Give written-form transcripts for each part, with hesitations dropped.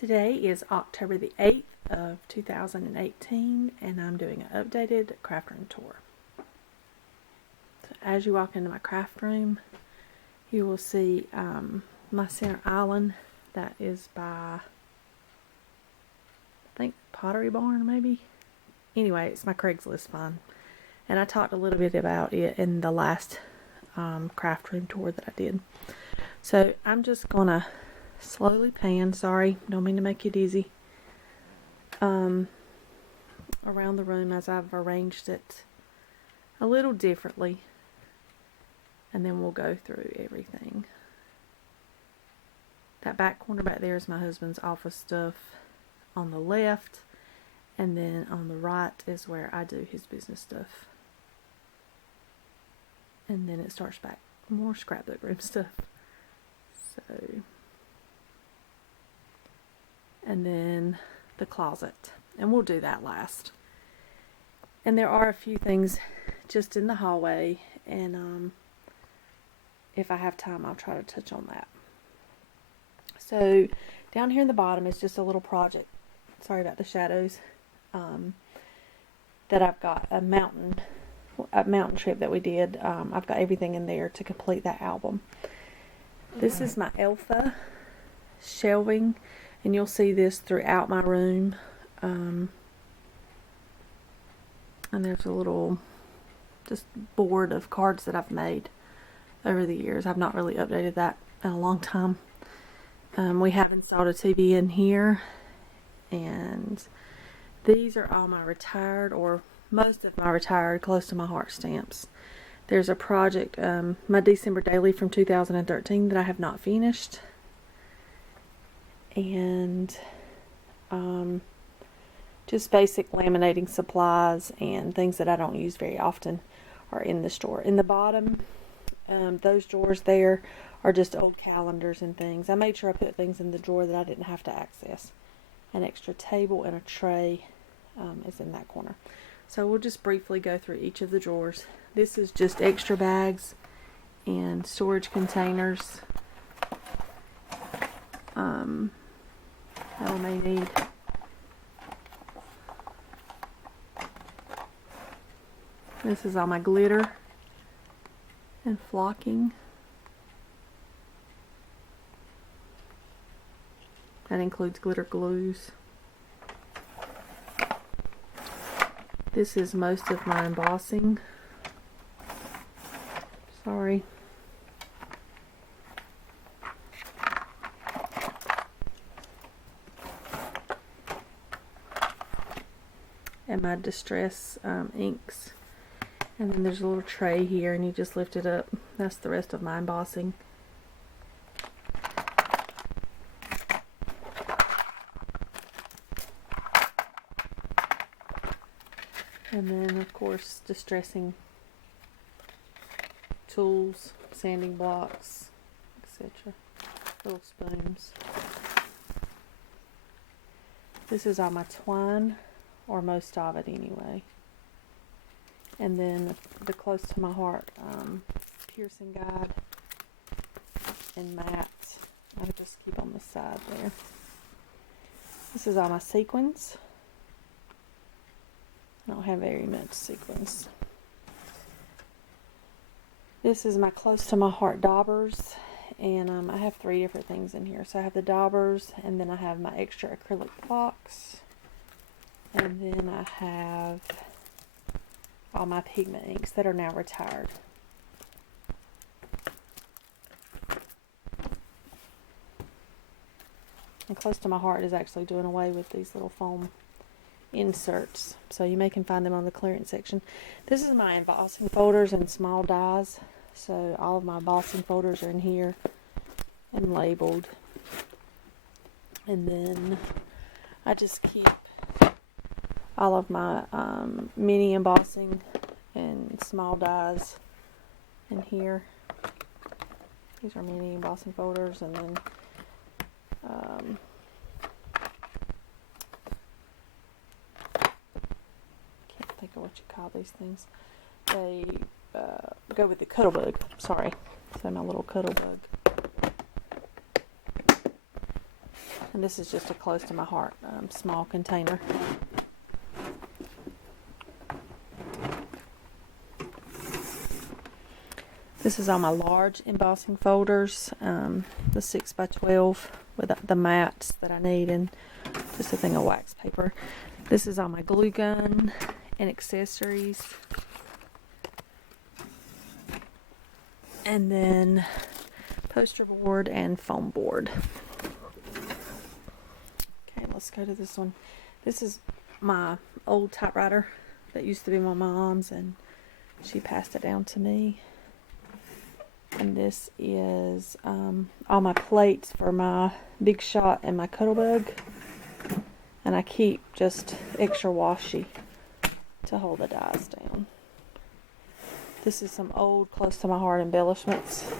Today is October the 8th of 2018 and I'm doing an updated craft room tour. So as you walk into my craft room, you will see my center island that is by, I think, Pottery Barn maybe? Anyway, it's my Craigslist find. And I talked a little bit about it in the last craft room tour that I did. So I'm just going to slowly pan, sorry, don't mean to make you dizzy, around the room as I've arranged it a little differently, and then we'll go through everything. That back corner back there is my husband's office stuff on the left, and then on the right is where I do his business stuff. And then it starts back more scrapbook room stuff. So, and then the closet, and we'll do that last. And there are a few things just in the hallway, and if I have time I'll try to touch on that. So down here in the bottom is just a little project, sorry about the shadows, that I've got a mountain trip that we did. I've got everything in there to complete that album. This is my Elfa shelving, and you'll see this throughout my room. And there's a little just board of cards that I've made over the years. I've not really updated that in a long time. We have installed a TV in here, and these are all my retired, or most of my retired, close to my heart stamps. There's a project, my December daily from 2013 that I have not finished. And just basic laminating supplies and things that I don't use very often are in this drawer. In the bottom, those drawers there are just old calendars and things. I made sure I put things in the drawer that I didn't have to access. An extra table and a tray is in that corner. So we'll just briefly go through each of the drawers. This is just extra bags and storage containers that I may need. This is all my glitter and flocking. That includes glitter glues. This is most of my embossing. Sorry. And my distress inks. And then there's a little tray here, and you just lift it up. That's the rest of my embossing. And then, of course, distressing tools, sanding blocks, etc. Little spoons. This is all my twine, or most of it anyway. And then the close to my heart piercing guide and mats. I just keep on the side there. This is all my sequins. I don't have very much sequins. This is my close to my heart daubers, and I have 3 different things in here. So I have the daubers, and then I have my extra acrylic blocks, and then I have all my pigment inks that are now retired. And close to my heart is actually doing away with these little foam inserts, so you can find them on the clearance section. This is my embossing folders and small dies, so all of my embossing folders are in here and labeled. And then I just keep all of my mini embossing and small dies in here. These are mini embossing folders, and then think of what you call these things. They go with the Cuttlebug. Sorry, so my little Cuttlebug. And this is just a close to my heart small container. This is all my large embossing folders, the 6x12 with the mats that I need and just a thing of wax paper. This is all my glue gun and accessories. And then poster board and foam board. Okay, let's go to this one. This is my old typewriter that used to be my mom's, and she passed it down to me. And this is all my plates for my Big Shot and my Cuttlebug. And I keep just extra washi to hold the dies down. This is some old close to my heart embellishments.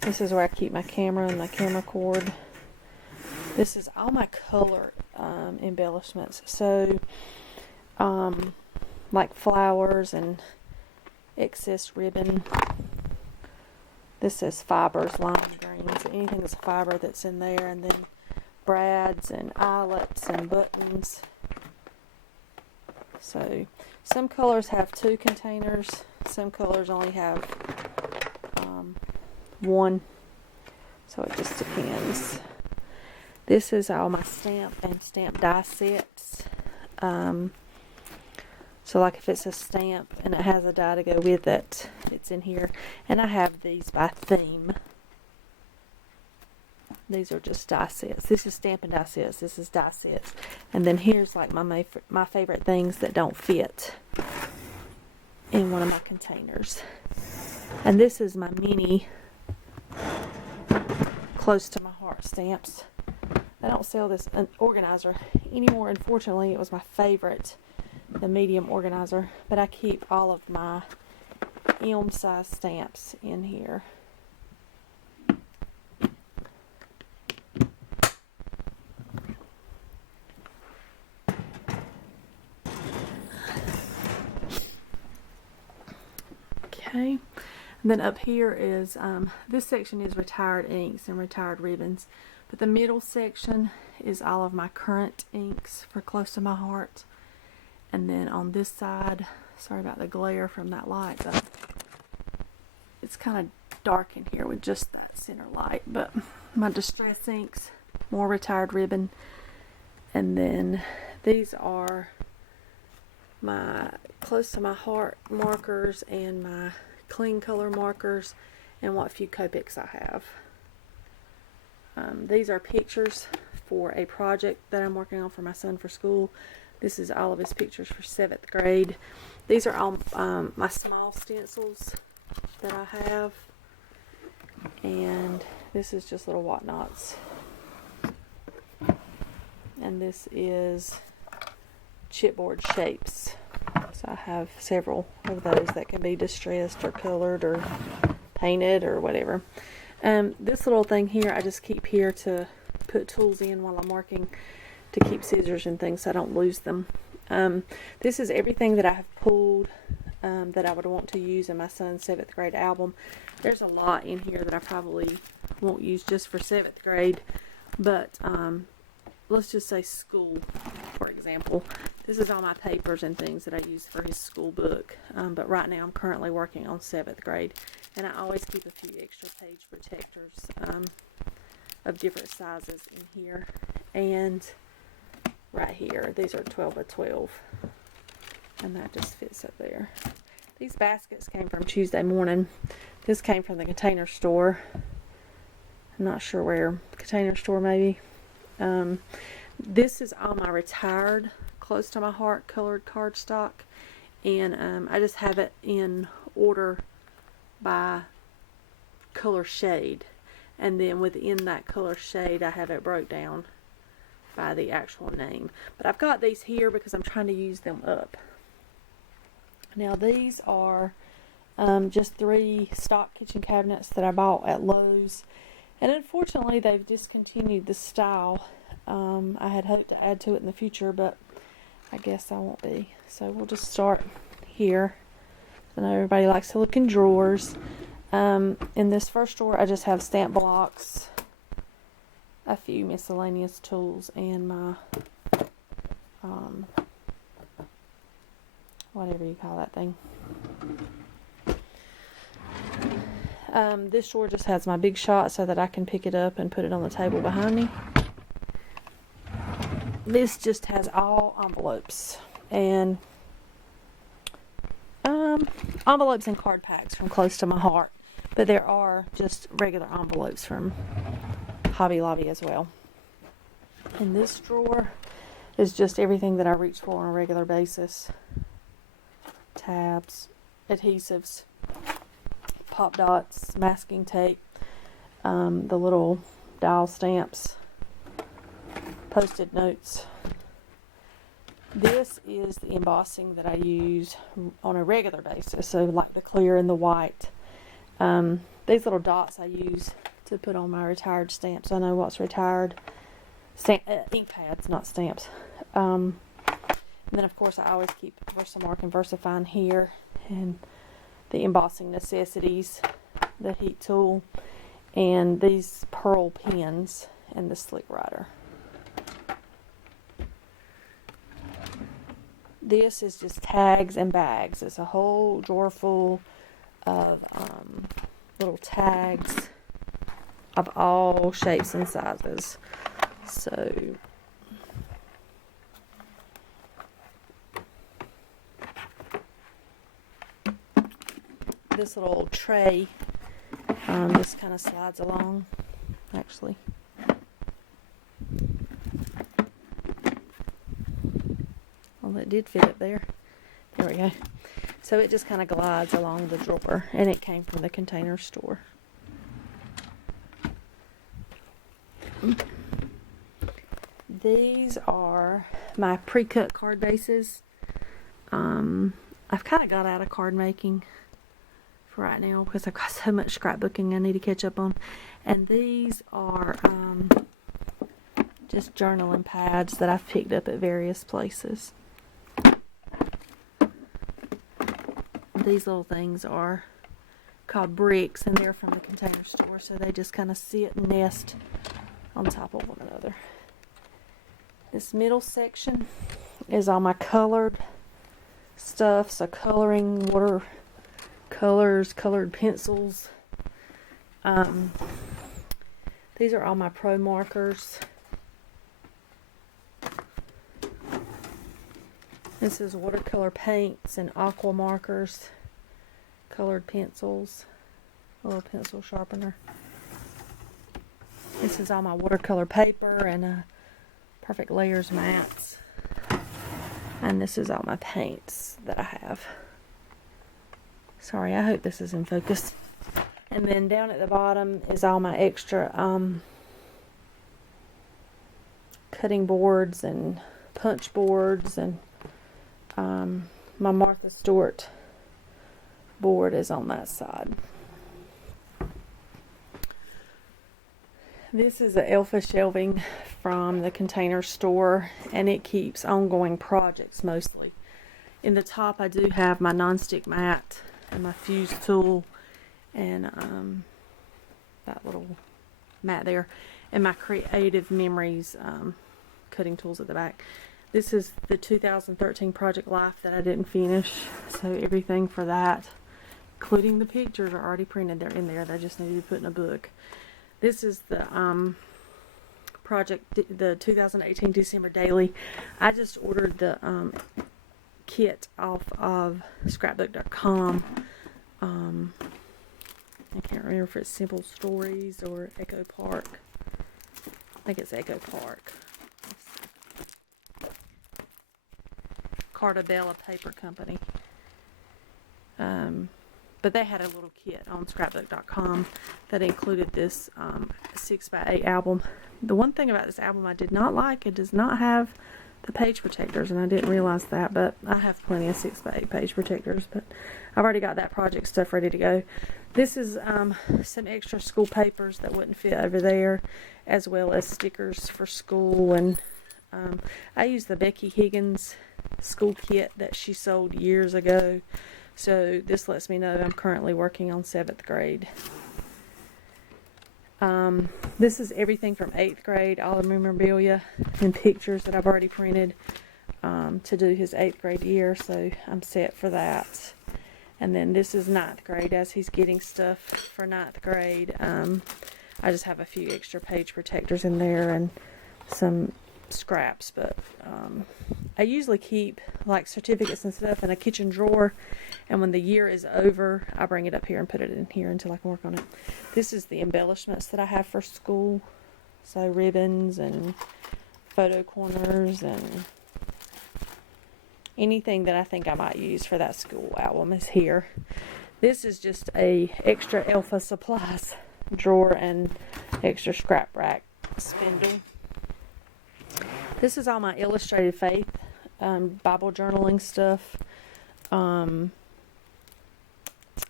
This is where I keep my camera and my camera cord. This is all my color embellishments. So like flowers and excess ribbon. This is fibers, lime greens, anything that's fiber that's in there, and then brads and eyelets and buttons. So some colors have 2 containers, some colors only have 1, so it just depends. This is all my stamp and stamp die sets. So like if it's a stamp and it has a die to go with it, it's in here. And I have these by theme. These are just die sets. This is stamp and die sets. This is die sets. And then here's like my favorite things that don't fit in one of my containers. And this is my mini close to my heart stamps. I don't sell this organizer anymore. Unfortunately, it was my favorite, the medium organizer, but I keep all of my M size stamps in here. Okay, and then up here is this section is retired inks and retired ribbons, but the middle section is all of my current inks for close to my heart. And then on this side, sorry about the glare from that light, but it's kind of dark in here with just that center light. But my distress inks, more retired ribbon. And then these are my close to my heart markers and my clean color markers and what few Copics I have. These are pictures for a project that I'm working on for my son for school. This is all of his pictures for 7th grade. These are all my small stencils that I have. And this is just little whatnots. And this is chipboard shapes. So I have several of those that can be distressed or colored or painted or whatever. This little thing here I just keep here to put tools in while I'm working, to keep scissors and things so I don't lose them. This is everything that I have pulled that I would want to use in my son's 7th grade album. There's a lot in here that I probably won't use just for 7th grade, but let's just say school, for example. This is all my papers and things that I use for his school book, but right now I'm currently working on 7th grade, and I always keep a few extra page protectors of different sizes in here. And right here, these are 12 by 12, and that just fits up there. These baskets came from Tuesday Morning. This came from the Container Store. I'm not sure where. Container Store maybe. This is all my retired close to my heart colored cardstock, and I just have it in order by color shade, and then within that color shade I have it broke down by the actual name. But I've got these here because I'm trying to use them up. Now these are just 3 stock kitchen cabinets that I bought at Lowe's, and unfortunately they've discontinued the style. I had hoped to add to it in the future, but I guess I won't be. So we'll just start here. I know everybody likes to look in drawers. In this first drawer I just have stamp blocks. a few miscellaneous tools and my whatever you call that thing. This drawer just has my big shot so that I can pick it up and put it on the table behind me. This just has all envelopes and envelopes and card packs from close to my heart, but there are just regular envelopes from Hobby Lobby as well. And this drawer is just everything that I reach for on a regular basis. Tabs, adhesives, pop dots, masking tape, the little dial stamps, post-it notes. This is the embossing that I use on a regular basis, so like the clear and the white. These little dots I use to put on my retired stamps. I know what's retired. Ink pads, not stamps. And then of course I always keep Versamark and Versafine here, and the embossing necessities, the heat tool, and these pearl pens and the slick writer. This is just tags and bags. It's a whole drawer full of little tags of all shapes and sizes. So this little tray just kind of slides along, actually. Well, it did fit up there. There we go. So it just kind of glides along the drawer, and it came from the Container Store. These are my pre-cut card bases. I've kind of got out of card making for right now because I've got so much scrapbooking I need to catch up on. And these are just journaling pads that I've picked up at various places. These little things are called bricks, and they're from the Container Store, so they just kind of sit and nest on top of one another. This middle section is all my colored stuff, so coloring, watercolors, colored pencils. These are all my pro markers. This is watercolor paints and aqua markers, colored pencils, a little pencil sharpener. This is all my watercolor paper and Perfect Layers mats. And this is all my paints that I have. Sorry, I hope this is in focus. And then down at the bottom is all my extra cutting boards and punch boards, and my Martha Stewart board is on that side. This is the Elfa shelving from the Container Store, and it keeps ongoing projects mostly. In the top I do have my nonstick mat and my fuse tool and that little mat there, and my Creative Memories cutting tools at the back. This is the 2013 Project Life that I didn't finish, so everything for that, including the pictures, are already printed. They're in there. They just need to be put in a book. This is the the 2018 December Daily. I just ordered the kit off of scrapbook.com. I can't remember if it's Simple Stories or Echo Park. I think it's Echo Park. Cartabella Paper Company. But they had a little kit on scrapbook.com that included this 6x8 album. The one thing about this album I did not like, it does not have the page protectors, and I didn't realize that, but I have plenty of 6x8 page protectors, but I've already got that project stuff ready to go. This is some extra school papers that wouldn't fit over there, as well as stickers for school, and I use the Becky Higgins school kit that she sold years ago. So this lets me know I'm currently working on 7th grade. This is everything from 8th grade, all the memorabilia and pictures that I've already printed to do his 8th grade year, so I'm set for that. And then this is 9th grade, as he's getting stuff for 9th grade. I just have a few extra page protectors in there and some scraps, but I usually keep like certificates and stuff in a kitchen drawer, and when the year is over I bring it up here and put it in here until I can work on it. This is the embellishments that I have for school, so ribbons and photo corners and anything that I think I might use for that school album is here. This is just a extra Elfa supplies drawer and extra scrap rack spindle. This is all my illustrated faith Bible journaling stuff. I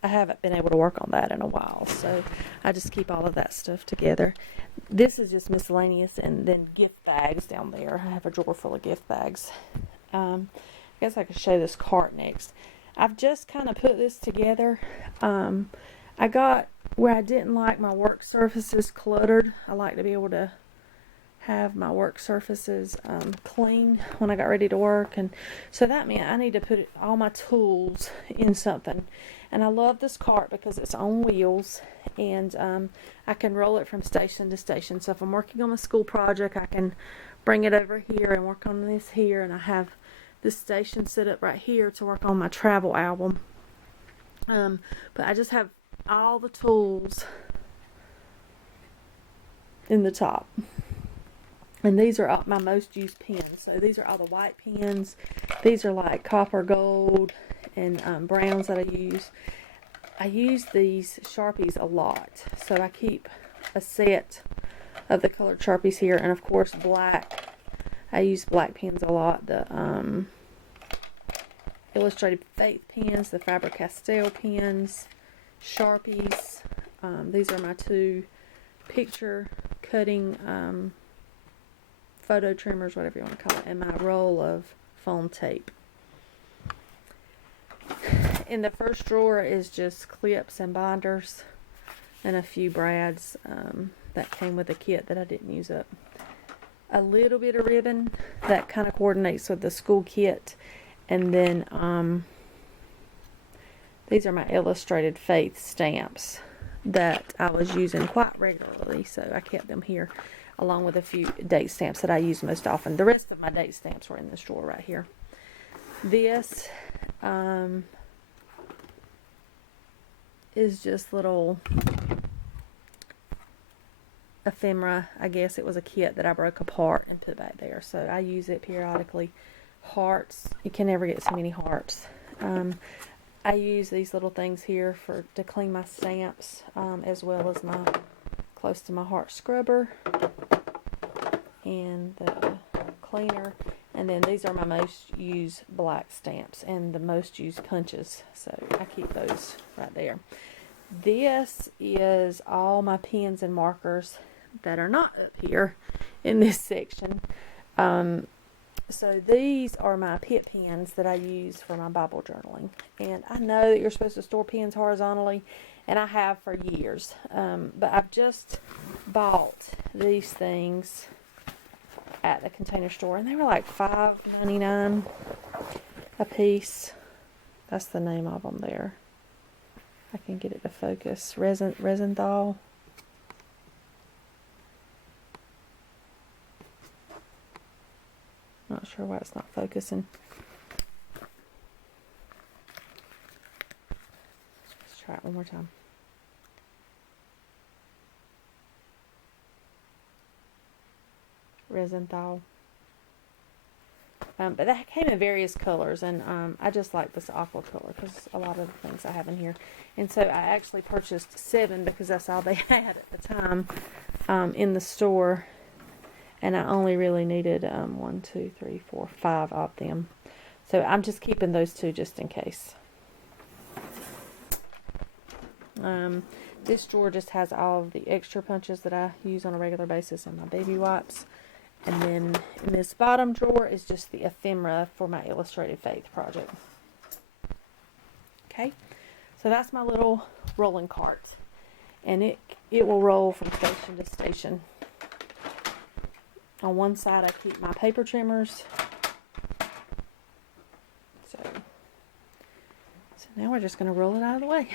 haven't been able to work on that in a while, so I just keep all of that stuff together. This is just miscellaneous, and then gift bags down there. I have a drawer full of gift bags. I guess I could show this cart next. I've just kind of put this together. I got where I didn't like my work surfaces cluttered. I like to be able to have my work surfaces clean when I got ready to work, and so that meant I need to put all my tools in something. And I love this cart because it's on wheels, and I can roll it from station to station. So if I'm working on a school project, I can bring it over here and work on this here, and I have this station set up right here to work on my travel album. But I just have all the tools in the top. And these are all my most used pens. So these are all the white pens. These are like copper gold and browns that I use. I use these Sharpies a lot. So I keep a set of the colored Sharpies here. And of course black. I use black pens a lot. The Illustrated Faith pens, the Faber-Castell pens, Sharpies. These are my two picture cutting photo trimmers, whatever you want to call it, and my roll of foam tape. In the first drawer is just clips and binders and a few brads that came with a kit that I didn't use up. A little bit of ribbon that kind of coordinates with the school kit, and then these are my Illustrated Faith stamps that I was using quite regularly, so I kept them here, along with a few date stamps that I use most often. The rest of my date stamps were in this drawer right here. This is just little ephemera. I guess it was a kit that I broke apart and put back there, so I use it periodically. Hearts. You can never get so many hearts. I use these little things here to clean my stamps, as well as my close to my heart scrubber and the cleaner. And then these are my most used black stamps and the most used punches, so I keep those right there. This is all my pens and markers that are not up here in this section. So these are my Pitt pens that I use for my Bible journaling. And I know that you're supposed to store pens horizontally, and I have for years. But I've just bought these things at the Container Store, and they were like $5.99 a piece. That's the name of them there. I can get it to focus. Resinthal. Not sure why it's not focusing. Let's try it one more time. Resinthal. But that came in various colors, and I just like this aqua color because a lot of the things I have in here. And so I actually purchased 7 because that's all they had at the time in the store. And I only really needed 1, 2, 3, 4, 5 of them. So I'm just keeping those 2 just in case. This drawer just has all of the extra punches that I use on a regular basis and my baby wipes. And then in this bottom drawer is just the ephemera for my Illustrated Faith project. Okay, so that's my little rolling cart. And it it will roll from station to station. On one side I keep my paper trimmers. So now we're just going to roll it out of the way.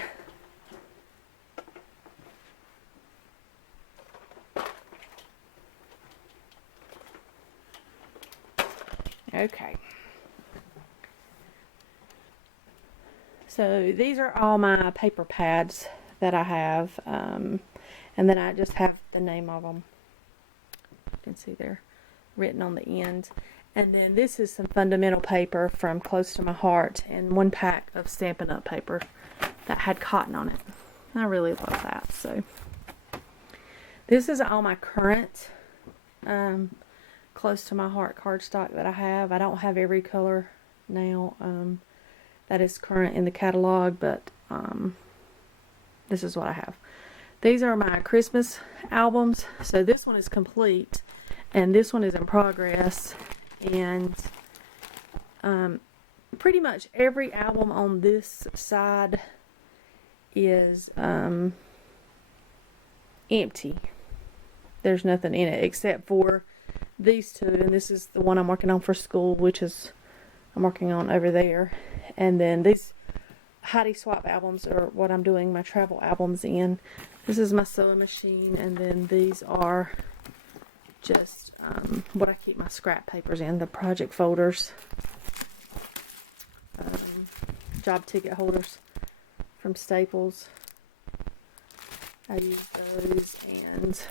Okay. So these are all my paper pads that I have, and then I just have the name of them. You can see they're written on the end. And then this is some fundamental paper from Close to My Heart, and one pack of Stampin' Up! Paper that had cotton on it. I really love that. So this is all my current Close to My Heart cardstock that I have. I don't have every color now that is current in the catalog, but this is what I have. These are my Christmas albums. So this one is complete, and this one is in progress. And pretty much every album on this side is empty. There's nothing in it except for these two, and this is the one I'm working on for school, which is I'm working on over there. And then these Heidi Swap albums are what I'm doing my travel albums in. This is my sewing machine, and then these are just what I keep my scrap papers in, the project folders, job ticket holders from Staples. I use those, and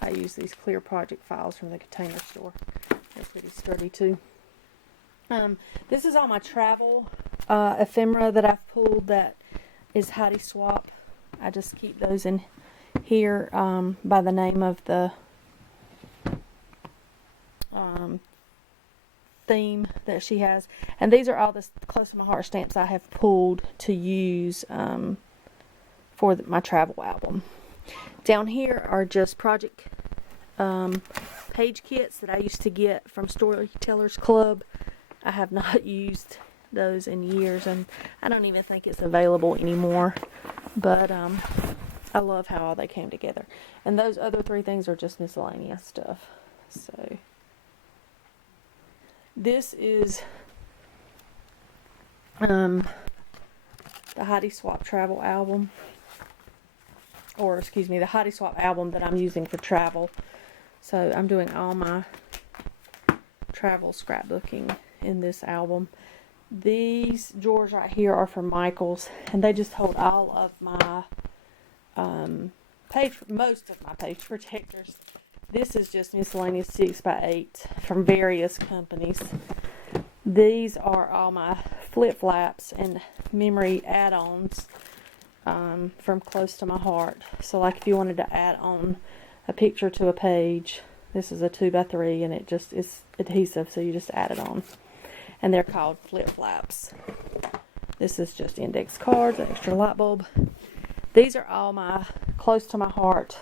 I use these clear project files from the Container Store. They're pretty sturdy too. This is all my travel ephemera that I've pulled that is Heidi Swap. I just keep those in here by the name of the theme that she has. And these are all the Close to My Heart stamps I have pulled to use for my travel album. Down here are just project page kits that I used to get from Storytellers Club. I have not used those in years, and I don't even think it's available anymore. But I love how all they came together. And those other three things are just miscellaneous stuff. So this is the Heidi Swap travel album. Or excuse me, the Heidi Swap album that I'm using for travel. So I'm doing all my travel scrapbooking in this album. These drawers right here are from Michaels, and they just hold all of my most of my page protectors. This is just miscellaneous 6x8 from various companies. These are all my flip flaps and memory add-ons from Close to My Heart. So like if you wanted to add on a picture to a page, this is a 2x3, and it just is adhesive, so you just add it on. And they're called flip flaps. This is just index cards, extra light bulb. These are all my Close to My Heart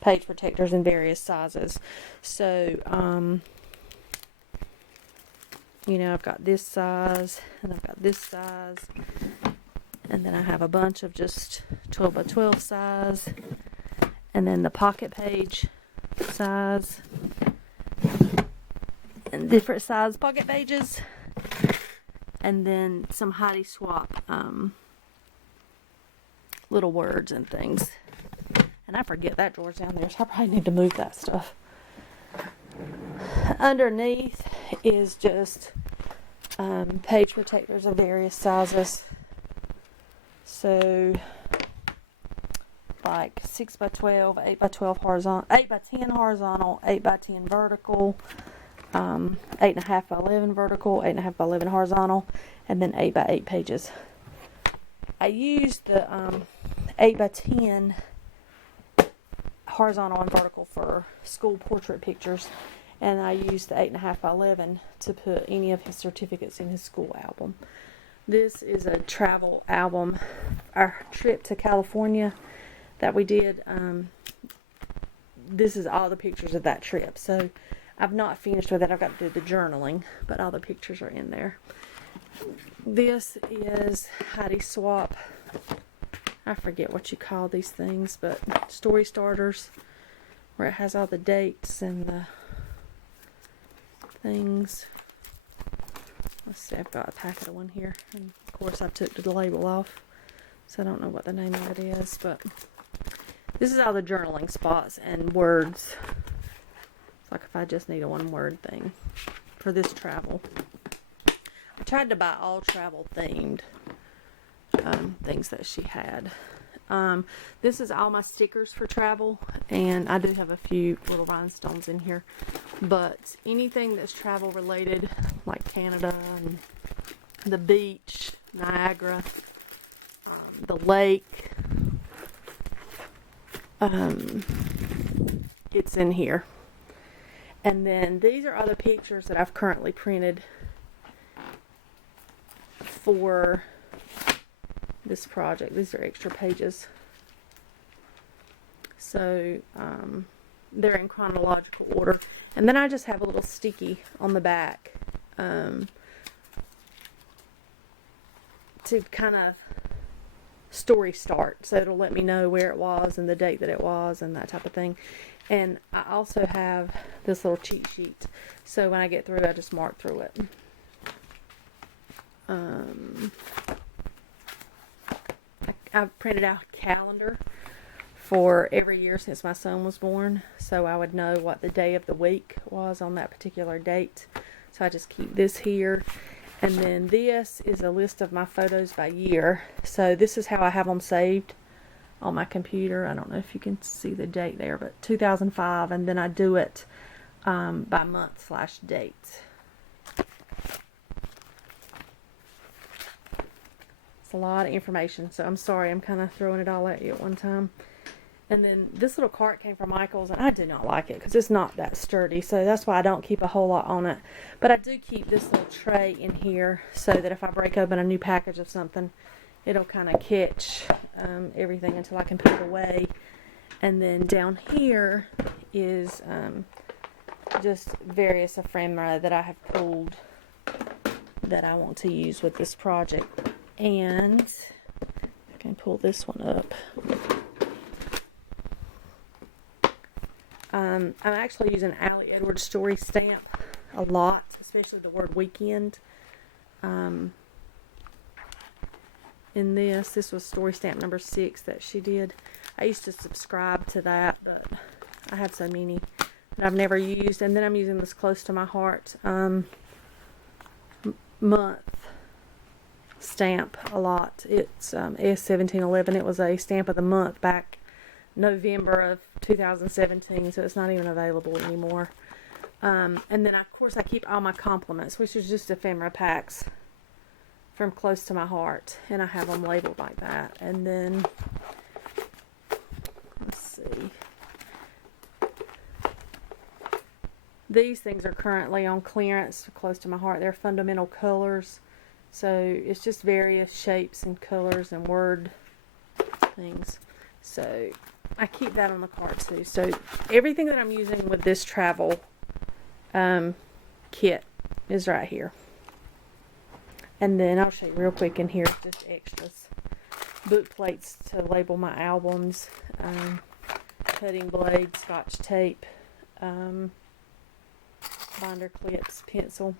page protectors in various sizes. So, you know, I've got this size, and I've got this size, and then I have a bunch of just 12 by 12 size, and then the pocket page size, and different size pocket pages, and then some Heidi Swap little words and things. And I forget that drawer's down there, so I probably need to move that stuff. Underneath is just page protectors of various sizes. So like 6x12, 8x12 horizontal, 8x10 horizontal, 8x10 vertical, 8.5 by 11 vertical, 8.5 by 11 horizontal, and then 8x8 pages. I used the 8x10 horizontal and vertical for school portrait pictures, and I used the 8.5 by 11 to put any of his certificates in his school album. This is a travel album, our trip to California that we did. This is all the pictures of that trip. So I've not finished with it. I've got to do the journaling, but all the pictures are in there. This is Heidi Swap I forget what you call these things, but story starters, where it has all the dates and the things. Let's see, I've got a packet of one here, and of course I took the label off, so I don't know what the name of it is, but this is all the journaling spots and words. It's like if I just need a one-word thing for this travel. I tried to buy all travel themed things that she had. This is all my stickers for travel, and I do have a few little rhinestones in here, but anything that's travel related, like Canada and the beach, Niagara, the lake, it's in here. And then these are all the pictures that I've currently printed for this project. These are extra pages. So they're in chronological order. And then I just have a little sticky on the back to kind of story start. So it'll let me know where it was and the date that it was and that type of thing. And I also have this little cheat sheet. So when I get through, I just mark through it. I've printed out a calendar for every year since my son was born, so I would know what the day of the week was on that particular date. So I just keep this here. And then this is a list of my photos by year. So this is how I have them saved on my computer. I don't know if you can see the date there, but 2005, and then I do it by month/date. A lot of information, so I'm sorry, I'm kind of throwing it all at you at one time. And then this little cart came from Michael's, and I do not like it because it's not that sturdy, so that's why I don't keep a whole lot on it. But I do keep this little tray in here so that if I break open a new package of something, it'll kind of catch everything until I can put it away. And then down here is just various ephemera that I have pulled that I want to use with this project. And I can pull this one up. I'm actually using Allie Edwards story stamp a lot, especially the word weekend. In this was story stamp number 6 that she did. I used to subscribe to that, but I have so many that I've never used. And then I'm using this close to my heart month stamp a lot. It's S1711. It was a stamp of the month back November of 2017, so it's not even available anymore. And then of course I keep all my compliments, which is just ephemera packs from close to my heart, and I have them labeled like that. And then let's see, these things are currently on clearance close to my heart. They're fundamental colors. So it's just various shapes and colors and word things. So I keep that on the cart too. So everything that I'm using with this travel kit is right here. And then I'll show you real quick in here, just extras. Book plates to label my albums, cutting blades, scotch tape, binder clips, pencil.